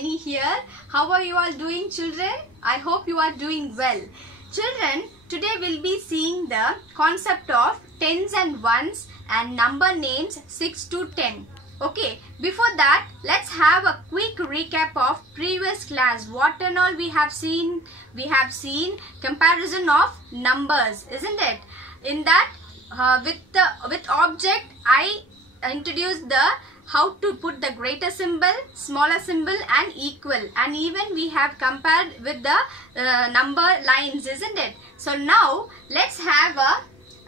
Jenny here. How are you all doing, children? I hope you are doing well. Children, today we'll be seeing the concept of tens and ones and number names 6 to 10. Okay, before that, let's have a quick recap of previous class. What and all we have seen? We have seen comparison of numbers, isn't it? In that, with object, I introduced the how to put the greater symbol, smaller symbol and equal, and even we have compared with the number lines, isn't it? So now let's have a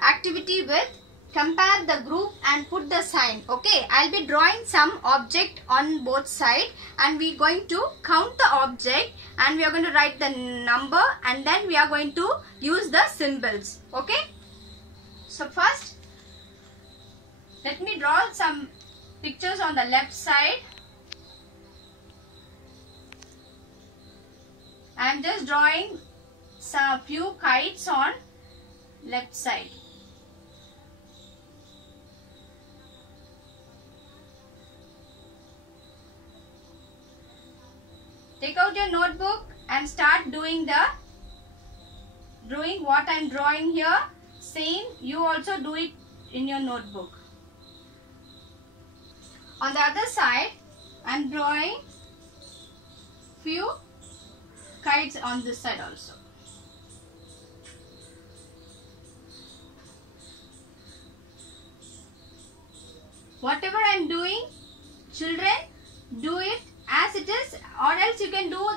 activity with compare the group and put the sign. Okay, I'll be drawing some object on both sides and we're going to count the object and we are going to write the number and then we are going to use the symbols. Okay, so first let me draw some pictures on the left side. I am just drawing some few kites on left side. Take out your notebook and start doing what I am drawing here. Same, you also do it in your notebook. On the other side, I am drawing few kites on this side also. Whatever I am doing, children, do it as it is, or else you can do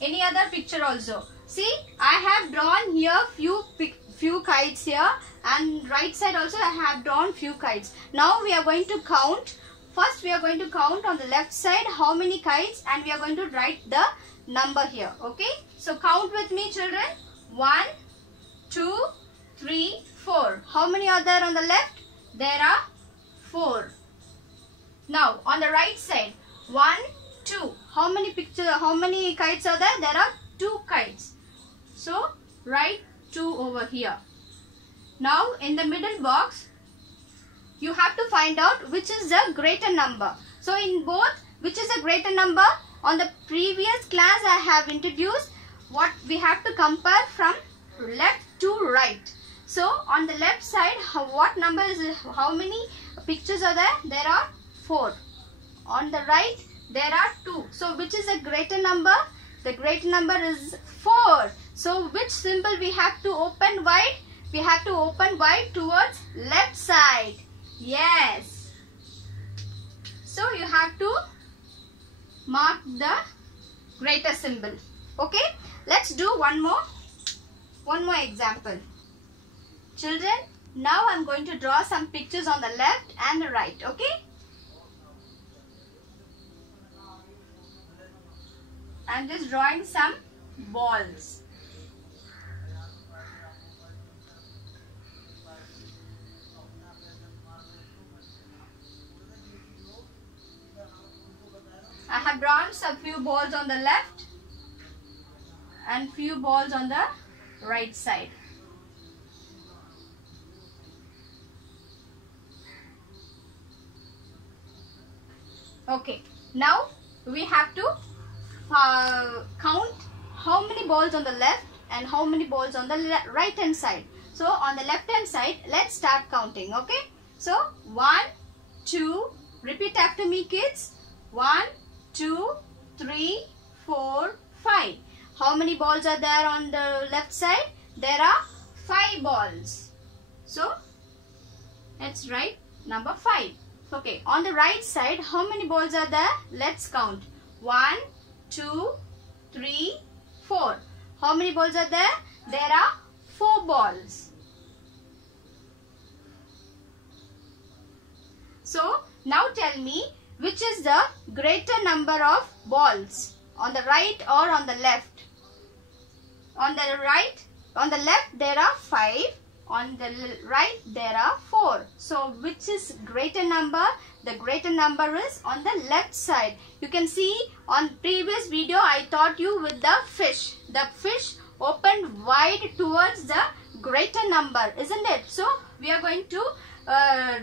any other picture also. See, I have drawn here few kites here, and right side also I have drawn few kites. Now we are going to count. First we are going to count on the left side how many kites and we are going to write the number here. Okay, so count with me, children. 1, 2, 3, 4. How many are there on the left? There are 4. Now on the right side, 1, 2. How many kites are there? There are 2 kites. So write 2 over here. Now in the middle box, you have to find out which is the greater number. So in both, which is a greater number? On the previous class I have introduced what we have to compare from left to right. So on the left side, what number is it? How many pictures are there? There are 4. On the right, there are 2. So which is a greater number? The greater number is 4. So which symbol we have to open wide? We have to open wide towards left side. Yes. So you have to mark the greater symbol. Okay. Let's do one more example. Children, now I'm going to draw some pictures on the left and the right. Okay. I'm just drawing some balls. I have drawn some few balls on the left and few balls on the right side. Okay, now we have to count how many balls on the left and how many balls on the right hand side. So on the left hand side, let's start counting. Okay, so 1, 2, repeat after me, kids. 1, 2, 3, 4, 5. How many balls are there on the left side? There are 5 balls. So let's write number 5. Okay, on the right side, how many balls are there? Let's count. 1, 2, 3, 4. How many balls are there? There are 4 balls. So now tell me, which is the greater number of balls, on the right or on the left? On the left there are 5, on the right there are 4. So which is greater number? The greater number is on the left side. You can see on previous video I taught you with the fish. The fish opened wide towards the greater number, isn't it? So we are going to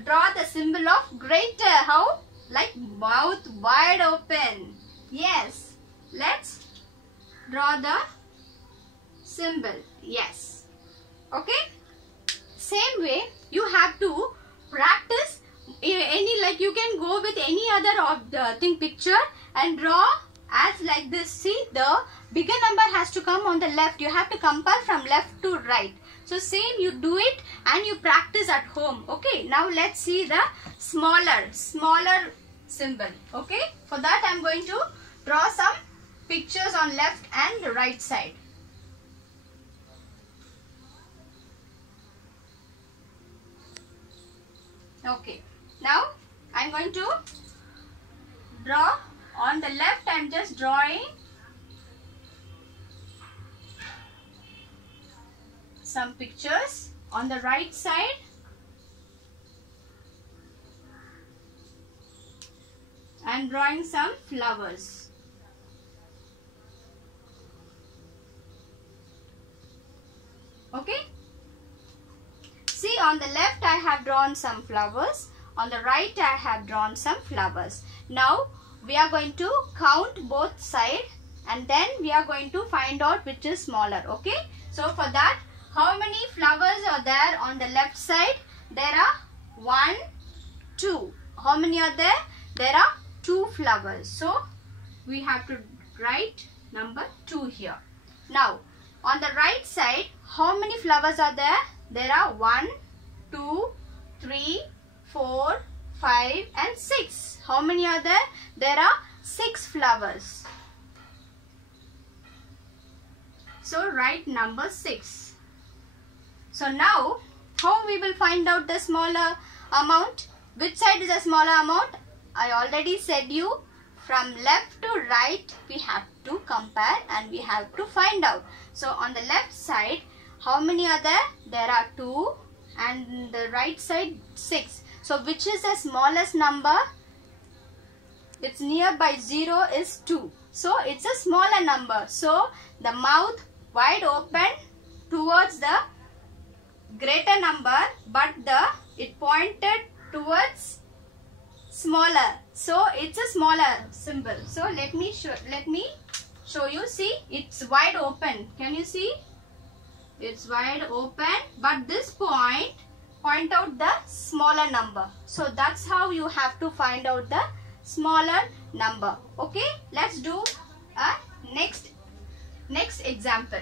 draw the symbol of greater. How? Like mouth wide open. Yes. let's draw the symbol. Yes. Okay. Same way you have to practice any, like you can go with any other of the thing picture and draw as like this. See, the bigger number has to come on the left. You have to compare from left to right. So same, you do it and you practice at home. Okay. Now let's see the smaller symbol. Okay. For that I am going to draw some pictures on left and right side. Okay. Now I am going to draw on the left. I am just drawing some pictures. On the right side I am drawing some flowers. Okay. See, on the left I have drawn some flowers. On the right I have drawn some flowers. Now we are going to count both sides and then we are going to find out which is smaller. Okay. So for that, how many flowers are there on the left side? There are 1, 2. How many are there? There are 2 flowers. So we have to write number 2 here. Now on the right side, how many flowers are there? There are 1, 2, 3, 4, 5 and 6. How many are there? There are 6 flowers. So write number 6. So now how we will find out the smaller amount? Which side is a smaller amount? I already said you, from left to right we have to compare and we have to find out. So on the left side, how many are there? There are 2 and the right side 6. So which is the smallest number? It's nearby 0 is 2. So it's a smaller number. So the mouth wide open towards the greater number, but it pointed towards smaller. So it's a smaller symbol. So let me show you. See, it's wide open. Can you see? It's wide open, but this point out the smaller number. So that's how you have to find out the smaller number. Okay, let's do a next example.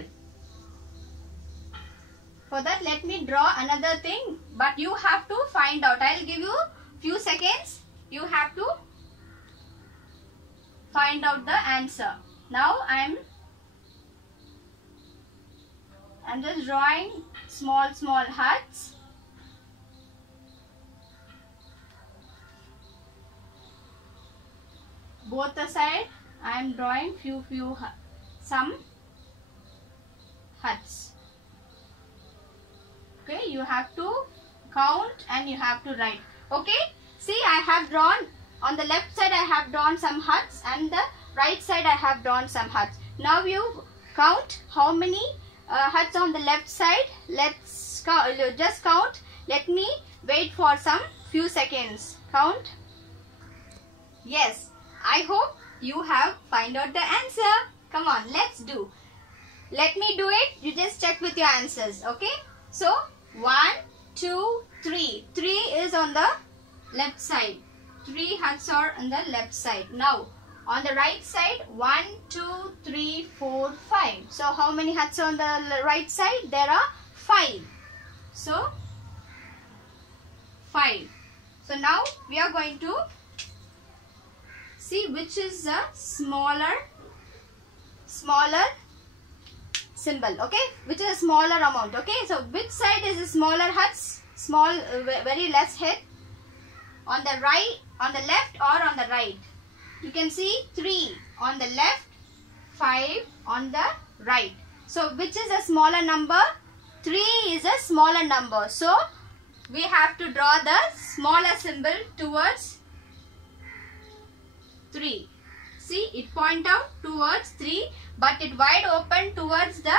For that, let me draw another thing, but you have to find out. I'll give you few seconds. You have to find out the answer. Now I'm just drawing small huts. Both the side I am drawing some huts. Okay, you have to count and you have to write. Okay, see, I have drawn on the left side I have drawn some huts and the right side I have drawn some huts. Now you count how many huts on the left side. Let's count, just count. Let me wait for some few seconds. Count. Yes, I hope you have find out the answer. Come on, let's do. Let me do it. You just check with your answers. Okay. So 1, 2, 3. 3 is on the left side. 3 huts are on the left side. Now on the right side, 1, 2, 3, 4, 5. So how many huts on the right side? There are 5. So 5. So now we are going to see which is the smaller symbol. Okay, which is a smaller amount. Okay, so which side is the smaller huts? Small, very less head. On the right, on the left or on the right? You can see 3 on the left, 5 on the right. So which is a smaller number? 3 is a smaller number. So we have to draw the smaller symbol towards 3. See, it point out towards 3, but it wide open towards the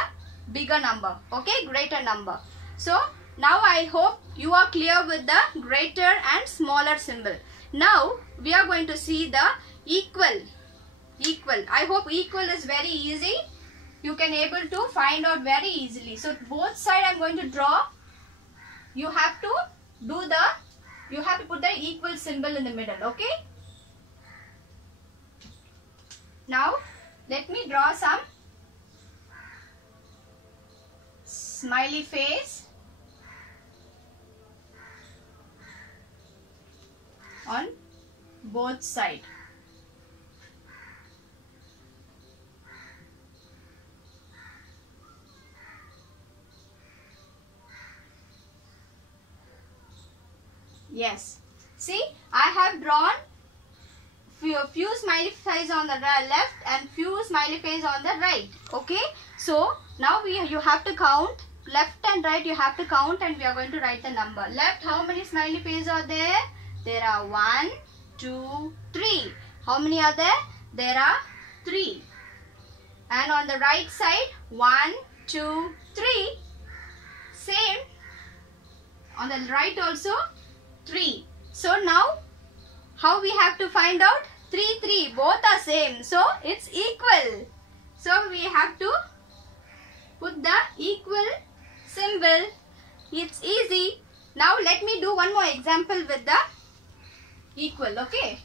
bigger number. Okay, greater number. So now I hope you are clear with the greater and smaller symbol. Now we are going to see the equal Equal. I hope equal is very easy. You can able to find out very easily. So both side I'm going to draw. You have to put the equal symbol in the middle. Okay. Now let me draw some smiley face on both sides. Yes. See, I have drawn few smiley face on the left and few smiley face on the right. Okay. So now you have to count left and right. You have to count, and we are going to write the number. Left, how many smiley faces are there? There are 1, 2, 3. How many are there? There are 3. And on the right side, 1, 2, 3. Same. On the right also 3. So now how we have to find out? 3, 3. Both are same. So it's equal. So we have to put the equal symbol. It's easy. Now let me do one more example with the equal. Okay.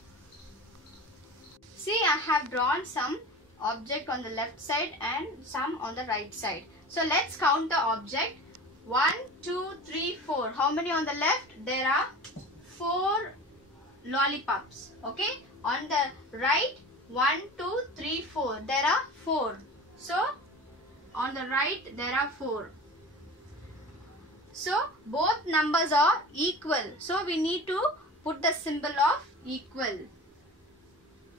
See, I have drawn some object on the left side and some on the right side. So let's count the object. 1, 2, 3, 4. How many on the left? There are 4 lollipops. Okay. On the right, 1, 2, 3, 4. There are 4. So on the right there are 4. So both numbers are equal. So we need to put the symbol of equal.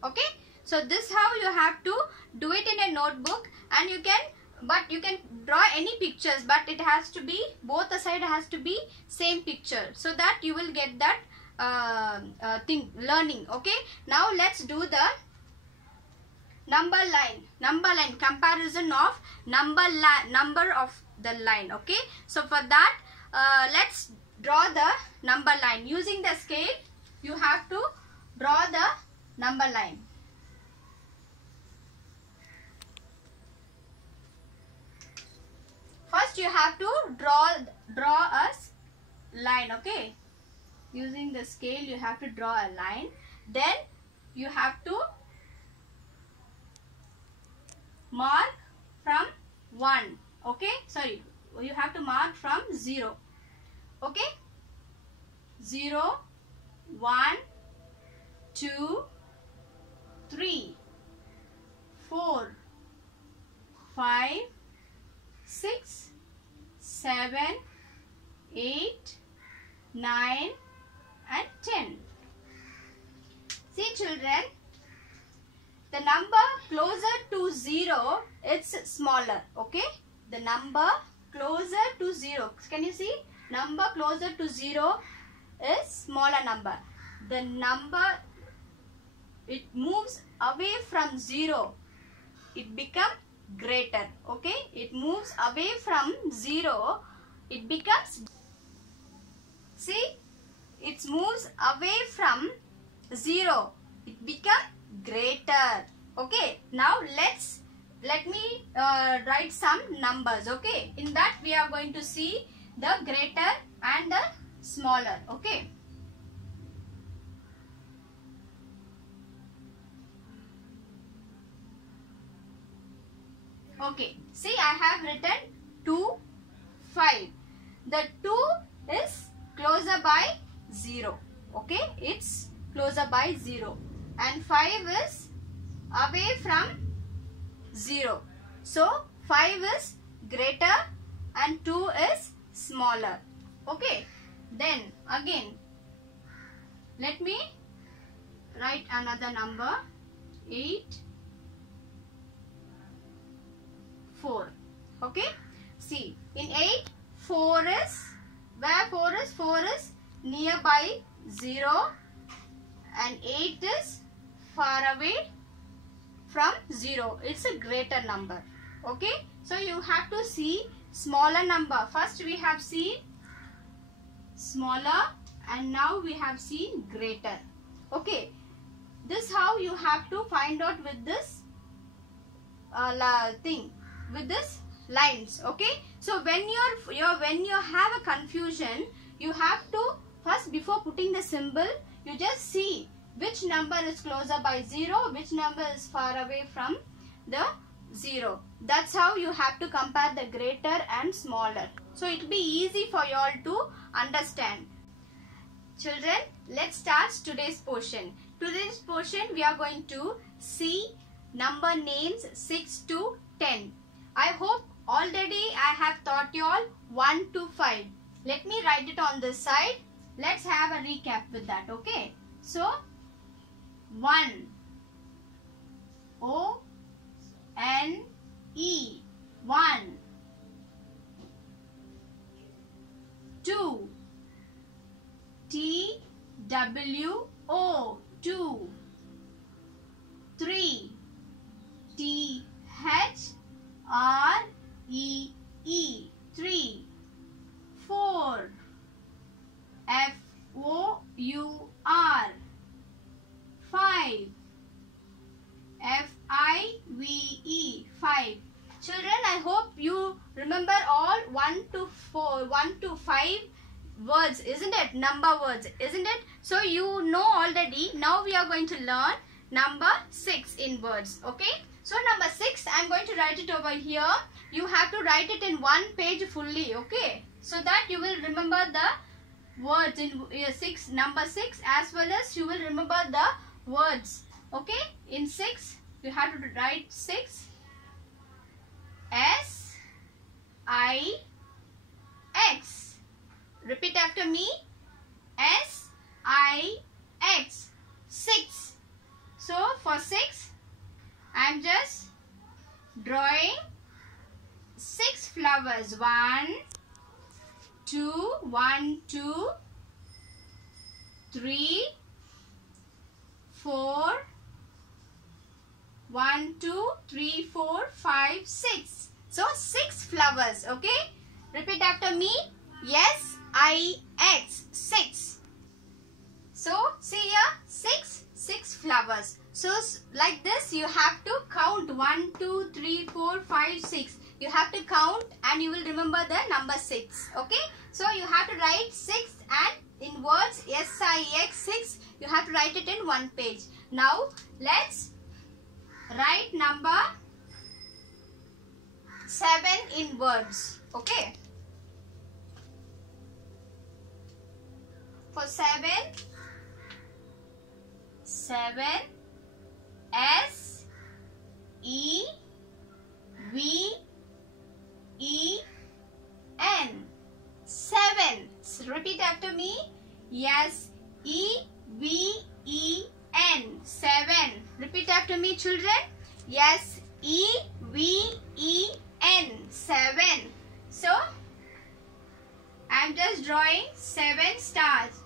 Okay. So this how you have to do it in a notebook, and you can draw any pictures, but it has to be both the side has to be same picture, so that you will get that learning. Okay. Now let's do the number line comparison of number of the line. Okay. So for that let's draw the number line. Using the scale, you have to draw the number line. First you have to draw a line. Okay. Using the scale, you have to draw a line. Then you have to mark from 1. Okay. Sorry. You have to mark from 0. Okay. 0, 1, 2, 3, 4, 5, 6, 7, 8, 9 and 10. See children, the number closer to 0, it's smaller. Okay. The number closer to 0. Can you see? Number closer to 0 is smaller number. The number, it moves away from 0, it becomes greater. Okay. It moves away from 0, it becomes, see, it moves away from 0, it becomes greater. Okay. Now let me write some numbers. Okay. In that we are going to see the greater and the smaller. Okay. Okay. See, I have written 2, 5. The 2 is closer by 0. Okay. It's closer by 0. And 5 is away from 0. So 5 is greater and 2 is smaller. Okay. Then again, let me write another number. 8, 4. Okay. See, in 8, 4 is, where 4 is? 4 is nearby 0 and 8 is far away from 0. It's a greater number. Okay. So you have to see smaller number. First we have seen smaller and now we have seen greater. Okay. This how you have to find out with this thing, with this lines. Okay, so when you have a confusion, you have to first, before putting the symbol, you just see which number is closer by 0, which number is far away from the 0. That's how you have to compare the greater and smaller. So it will be easy for you all to understand. Children, let's start today's portion. Today's portion we are going to see number names 6 to 10. I hope already I have taught you all 1 to 5. Let me write it on this side. Let's have a recap with that. Okay. So 1, O-N-E, 1. 2, T-W-O, 2. 3, T-H-R-E-E, 3. 4, F-O-U-R, 5, F-I-V-E, 5. Children, I hope you remember all 1 to 5 words, isn't it? Number words, isn't it? So you know already. Now we are going to learn number 6 in words. Okay. So number 6, I am going to write it over here. You have to write it in 1 page fully. Okay. So that you will remember the words in number 6, as well as you will remember the words. Okay. In 6, you have to write 6. S-I-X. Repeat after me. S-I-X. 6. So for 6, I am just drawing 6 flowers. 1, 2, 1, 2, 3, 4, 1, 2, 3, 4, 5, 6. So 6 flowers. Okay. Repeat after me. Yes, I-X. 6. So see here, 6 flowers. So like this you have to count 1, 2, 3, 4, 5, 6. You have to count and you will remember the number 6. Okay. So you have to write 6 and in words S-I-X 6. You have to write it in 1 page. Now let's write number 7 in words. Okay. For 7, S-E-V-E-N. 7. Repeat after me. Yes, E-V-E-N. 7. Repeat after me, children. Yes, E-V-E-N. 7. So, I am just drawing 7 stars.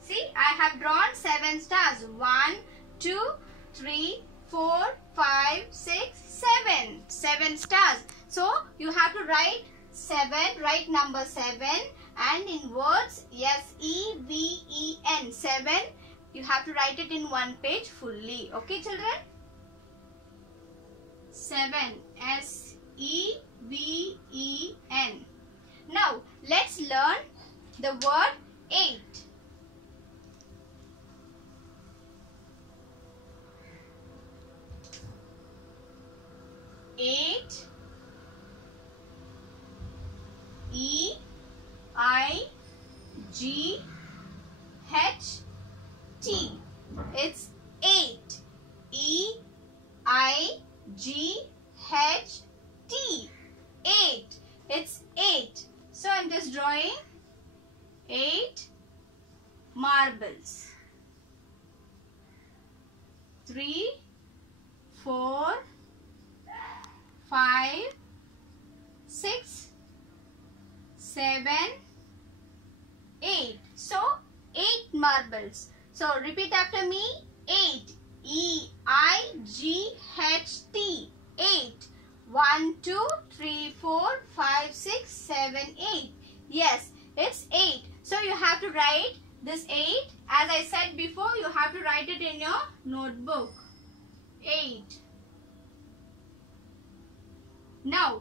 See, I have drawn 7 stars. 1, 2, 3, 4, 5, 6, 7. 7 stars. So, you have to write 7, write number 7 and in words S-E-V-E-N. 7. You have to write it in 1 page fully. Okay, children? 7. S-E-V-E-N. Now, let's learn the word 8. 8. E-I-G-H-T. It's 8. E-I-G-H-T. 8. It's 8. So I'm just drawing 8 marbles. 3, 4, 5, 6, 7, 8. So 8 marbles. So repeat after me. 8. E-I-G-H-T. 8. 1, 2, 3, 4, 5, 6, 7, 8. Yes, it's 8. So you have to write this 8. As I said before, you have to write it in your notebook. 8. Now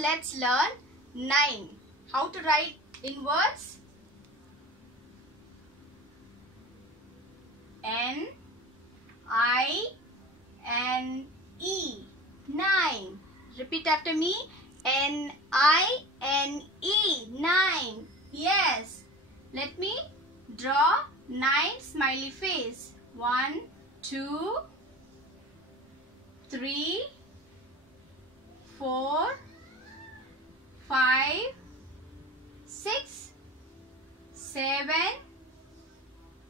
let's learn 9. How to write in words? N-I-N-E. 9. Repeat after me. N-I-N-E. 9. Yes. Let me draw 9 smiley face. 1, 2, 3, 4, 5, 6, 7,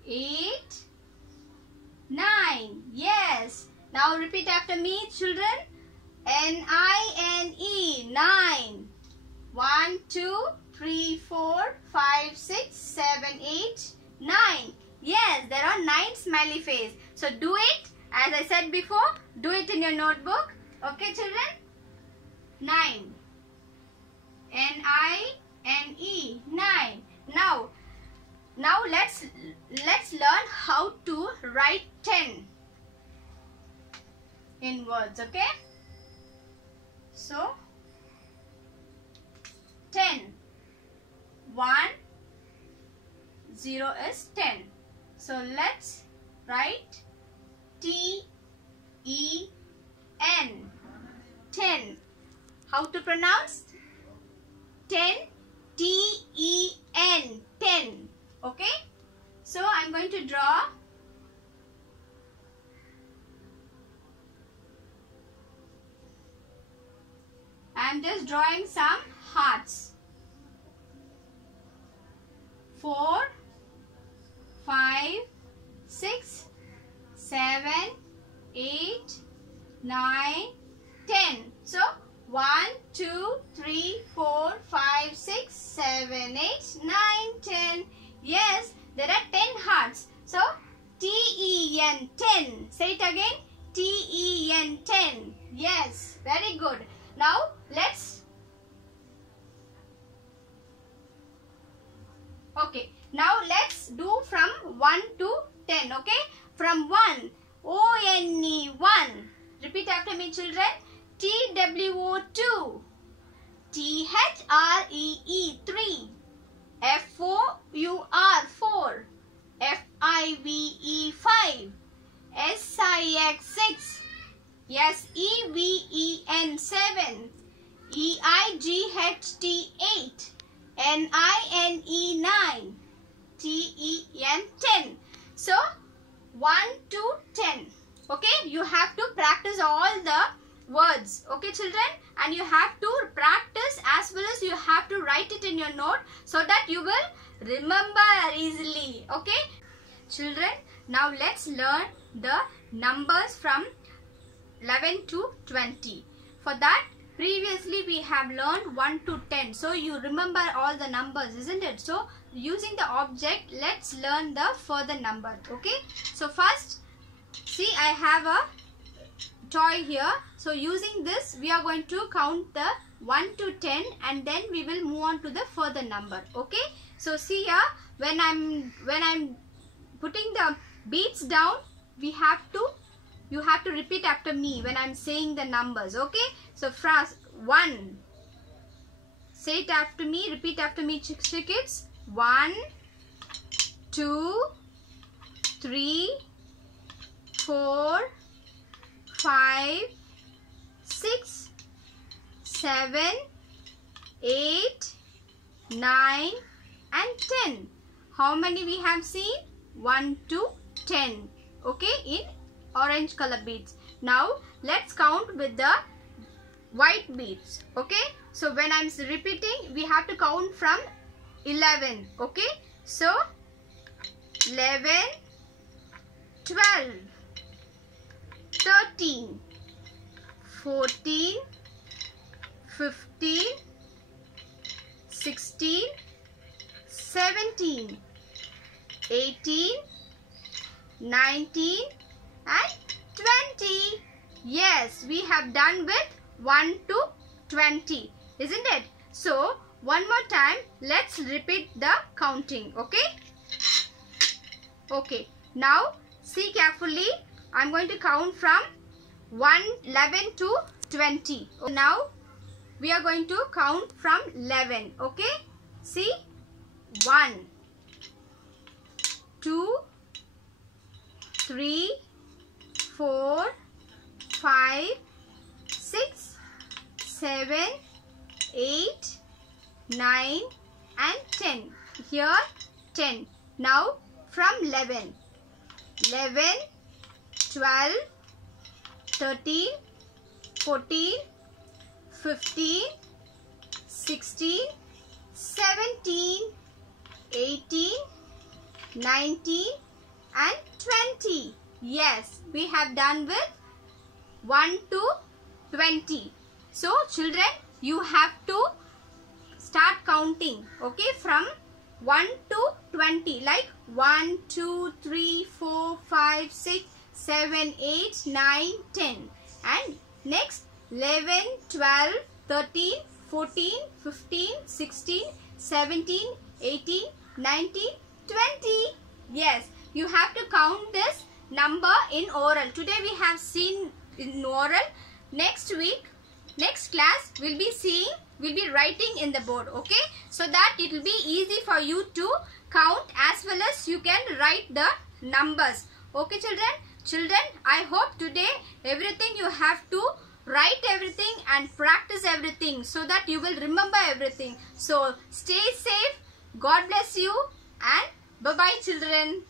8, 9. Yes. Now repeat after me, children. N-I-N-E. 9. 1, 2, 3, 4, 5, 6, 7, 8, 9. Yes, there are 9 smiley face. So do it. As I said before, do it in your notebook. Okay, children? 9. N-I-N-E. 9. Now let's learn how to write 10 in words. Okay? So 10. 1, 0 is 10. So let's write T-E-N. 10. How to pronounce? 10. T-E-N. 10. Okay? So I'm going to draw I'm just drawing some hearts. 4, 5, 6, 7, 8, 9, 10. So 1, 2, 3, 4, 5, 6, 7, 8, 9, 10. Yes, there are 10 hearts. So T-E-N. 10. Say it again. T-E-N. 10. Yes, very good. Now let's do from 1 to 10. Okay, from 1. O-N-E. 1. Repeat after me, children. T-W-O. 2. T-H-R-E-E. 3. F-O-U-R. 4. F-I-V-E. 5. S-I-X. 6. Yes, E-V-E-N. 7. E-I-G-H-T. 8. N-I-N-E. 9. T-E-N. 10. So 1 to 10. Okay, you have to practice all the words. Okay, children, and you have to practice as well as you have to write it in your note so that you will remember easily. Okay, children, now let's learn the numbers from 11 to 20. For that, previously we have learned 1 to 10. So you remember all the numbers, isn't it? So using the object, let's learn the further number. Okay, so first, see, I have a toy here. So using this, we are going to count the 1 to 10 and then we will move on to the further number. Okay, so see here, when I'm putting the beads down, you have to repeat after me when I'm saying the numbers. Okay, so first 1. Say it after me, repeat after me, kids. 1, 2, 3, 4, 5, 6, 7, 8, 9 and 10. How many we have seen? 1 to 10. Okay, in orange color beads. Now let's count with the white beads. Okay, so when I'm repeating, we have to count from 11. Okay, so 11, 12, 13, 14, 15, 16, 17, 18, 19 and 20. Yes, we have done with 1 to 20, isn't it? So, one more time, let's repeat the counting, okay? Okay, now see carefully. I'm going to count from 11 to 20. Now, we are going to count from 11, okay? See, 1, 2, 3, 4, 5, 6, 7, 8, 9 and 10. Here 10. Now from 11. 11, 12, 13, 14, 15, 16, 17, 18, 19 and 20. Yes, we have done with 1 to 20. So children, you have to start counting, okay, from 1 to 20, like 1, 2, 3, 4, 5, 6, 7, 8, 9, 10. And next 11, 12, 13, 14, 15, 16, 17, 18, 19, 20. Yes, you have to count this number in oral. Today we have seen in oral. Next week, next class, we'll be writing in the board, okay? So that it will be easy for you to count as well as you can write the numbers. Okay, children? Children, I hope today everything you have to write everything and practice everything so that you will remember everything. So stay safe. God bless you and bye-bye, children.